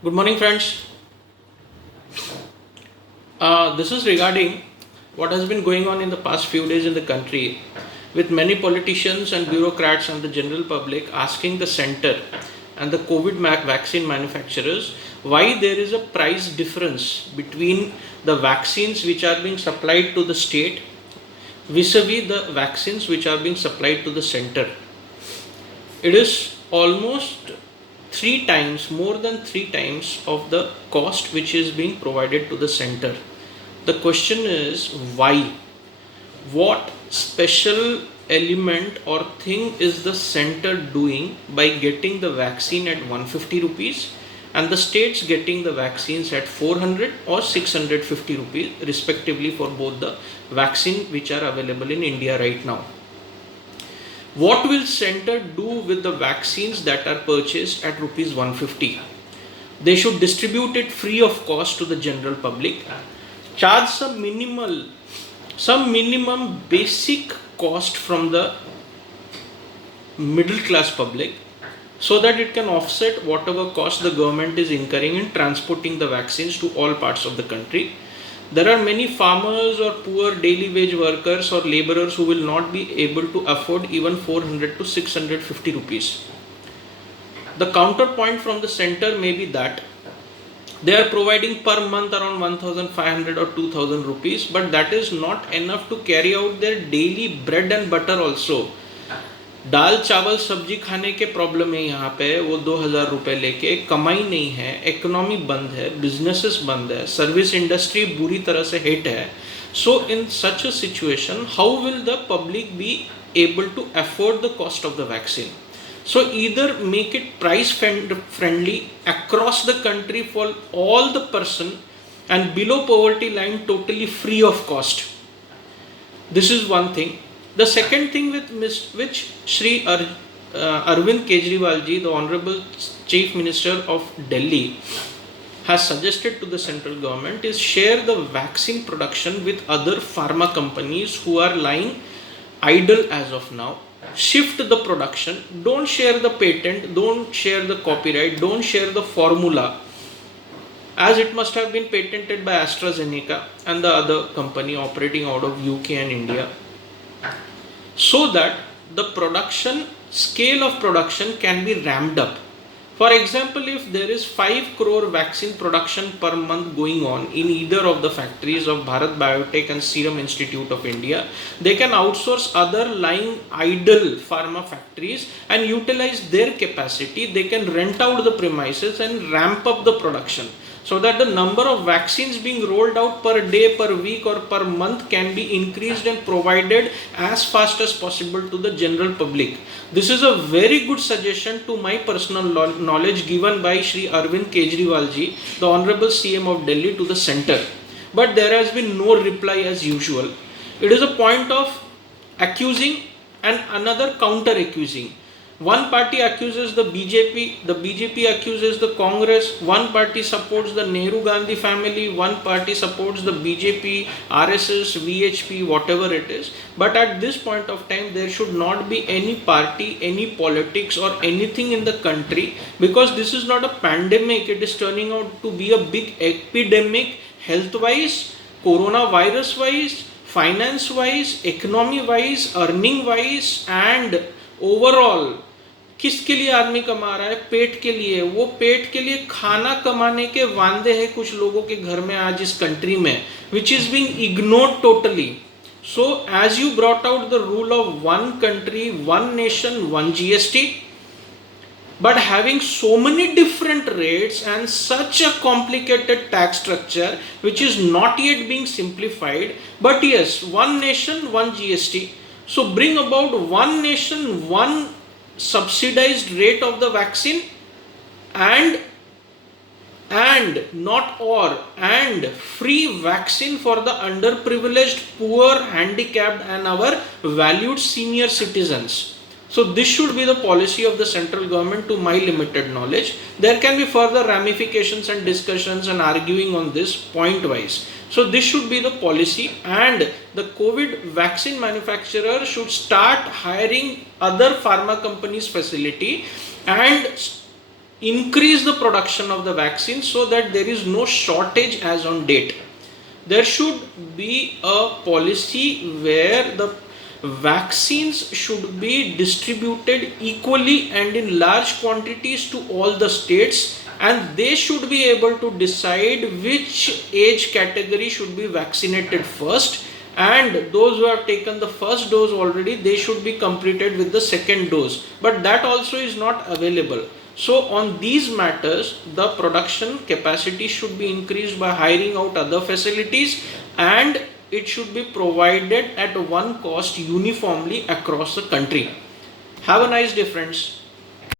Good morning, friends. This is regarding what has been going on in the past few days in the country, with many politicians and bureaucrats and the general public asking the center and the vaccine manufacturers why there is a price difference between the vaccines which are being supplied to the state vis-a-vis the vaccines which are being supplied to the center. It is almost three times, more than three times of the cost which is being provided to the center. The question is why? What special element or thing is the center doing by getting the vaccine at 150 rupees and the states getting the vaccines at 400 or 650 rupees respectively for both the vaccine which are available in India right now? What will center do with the vaccines that are purchased at rupees 150? They should distribute it free of cost to the general public, charge some minimum basic cost from the middle class public so that it can offset whatever cost the government is incurring in transporting the vaccines to all parts of the country. There are many farmers or poor daily wage workers or laborers who will not be able to afford even 400 to 650 rupees. The counterpoint from the center may be that they are providing per month around 1500 or 2000 rupees, but that is not enough to carry out their daily bread and butter also. दाल चावल सब्जी खाने के problem है यहाँ पे, वो 2000 रुपए लेके कमाई नहीं है, इकोनॉमी बंद है, बिजनेसेस बंद है, सर्विस इंडस्ट्री बुरी तरह से हिट है. So in such a situation how will the public be able to afford the cost of the vaccine? So either make it price friendly across the country for all the person and below poverty line totally free of cost. This is one thing. The second thing with which Shri Arvind Kejriwal ji, the Honorable Chief Minister of Delhi, has suggested to the central government is share the vaccine production with other pharma companies who are lying idle as of now. Shift the production, don't share the patent, don't share the copyright, don't share the formula, as it must have been patented by AstraZeneca and the other company operating out of UK and India, so that the production scale of production can be ramped up. For example, if there is 5 crore vaccine production per month going on in either of the factories of Bharat Biotech and Serum Institute of India, they can outsource other lying idle pharma factories and utilize their capacity. They can rent out the premises and ramp up the production, so that the number of vaccines being rolled out per day, per week or per month can be increased and provided as fast as possible to the general public. This is a very good suggestion to my personal knowledge given by Shri Arvind Kejriwal ji, the Honorable CM of Delhi, to the center. But there has been no reply as usual. It is a point of accusing and another counter accusing. One party accuses the BJP accuses the Congress, one party supports the Nehru Gandhi family, one party supports the BJP, RSS, VHP, whatever it is. But at this point of time, there should not be any party, any politics or anything in the country, because this is not a pandemic, it is turning out to be a big epidemic, health-wise, coronavirus-wise, finance-wise, economy-wise, earning-wise and overall. किसके लिए आदमी कमा रहा है? पेट के लिए. वो पेट के लिए खाना कमाने के वांदे हैं कुछ लोगों के घर में आज इस कंट्री में, which is being ignored totally. So as you brought out the rule of one country, one nation, one GST, but having so many different rates and such a complicated tax structure which is not yet being simplified, but yes, one nation, one GST. So bring about one nation, one subsidized rate of the vaccine and free vaccine for the underprivileged, poor, handicapped and our valued senior citizens. So this should be the policy of the central government to my limited knowledge. There can be further ramifications and discussions and arguing on this point wise. So this should be the policy, and the COVID vaccine manufacturer should start hiring other pharma companies facility and increase the production of the vaccine so that there is no shortage as on date. There should be a policy where the vaccines should be distributed equally and in large quantities to all the states, and they should be able to decide which age category should be vaccinated first, and those who have taken the first dose already, they should be completed with the second dose, but that also is not available. So on these matters, the production capacity should be increased by hiring out other facilities, and it should be provided at one cost uniformly across the country. Have a nice day, friends.